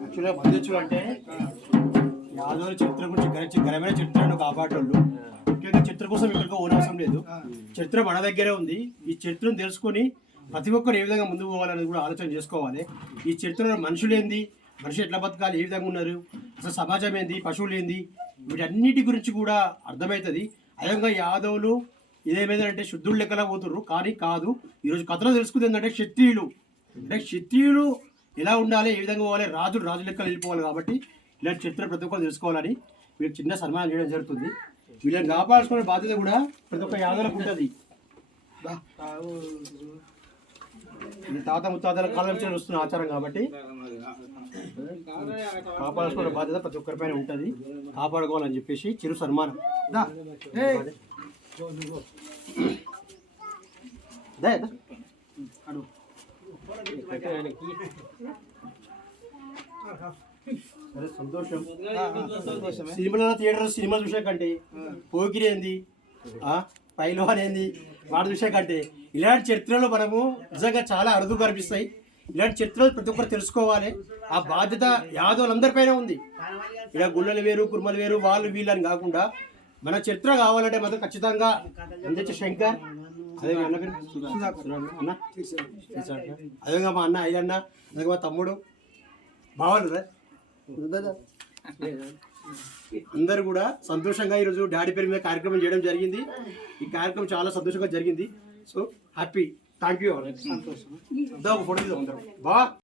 యాక్చువల్గా బంధించుడు అంటే యాదవుల చరిత్ర గురించి ఘనమైన చరిత్రను కాపాడేటోళ్ళు. ముఖ్యంగా చరిత్ర కోసం ఇక్కడికి ఓనవసరం లేదు. చరిత్ర మన దగ్గరే ఉంది. ఈ చరిత్రను తెలుసుకొని ప్రతి ఒక్కరు ఏ విధంగా ముందుకు పోవాలనేది కూడా ఆలోచన చేసుకోవాలి. ఈ చరిత్రలో మనుషులు ఏంది? మనుషులు ఎట్లా బతకాలి? ఏ విధంగా ఉన్నారు? అసలు సమాజం ఏంది? పశువులు ఏంది? వీటన్నిటి గురించి కూడా అర్థమవుతుంది. అదేవిధంగా యాదవులు ఇదేమైందంటే శుద్ధులు లెక్కలా పోతుర్రు. కానీ కాదు ఈరోజు కథలో తెలుసుకుంది ఏంటంటే క్షత్రియులు అంటే క్షత్రియులు ఎలా ఉండాలి ఏ విధంగా పోవాలి? రాజులు రాజు లెక్కలు వెళ్ళిపోవాలి కాబట్టి ఇలాంటి చరిత్ర ప్రతి ఒక్కరు తెలుసుకోవాలని వీళ్ళు చిన్న సన్మానం చేయడం జరుగుతుంది. వీళ్ళని కాపాడుకునే బాధ్యత కూడా ప్రతి ఒక్క యాదవులకు ఉంటుంది. తాత ముత్తాతల కాలం నుంచి వస్తున్న ఆచారం కాబట్టి కాపాడుకునే బాధ్యత ప్రతి ఒక్కరిపైన ఉంటుంది. కాపాడుకోవాలని చెప్పేసి చిరు సన్మానం. దా. సంతోషం. సినిమాలో థియేటర్ సినిమా చూసే కంటే పోకిరి ఏంది? ఆ, పైల్వాన్ ఏంది? వాడు చూసే కంటే ఇలాంటి చరిత్రలు మనము నిజంగా చాలా అరుదు కనిపిస్తాయి. ఇలాంటి చరిత్రలు ప్రతి ఒక్కరు తెలుసుకోవాలి. ఆ బాధ్యత యాదవులందరిపైన ఉంది. ఇలా గుళ్ళలు వేరు కుర్మలు వేరు వాళ్ళు వీళ్ళు అని కాకుండా మన చరిత్ర కావాలంటే మాత్రం ఖచ్చితంగా అందించే శంకర్. అదే మా అన్న అయ్యన్న అదే మా తమ్ముడు. బావాలు రా అందరూ కూడా సంతోషంగా ఈరోజు డాడీ పేరు మీద కార్యక్రమం చేయడం జరిగింది. ఈ కార్యక్రమం చాలా సంతోషంగా జరిగింది. So happy. థ్యాంక్ యూ సంతోషం. ఒక ఫోటో తీద్దాం అందరం. బా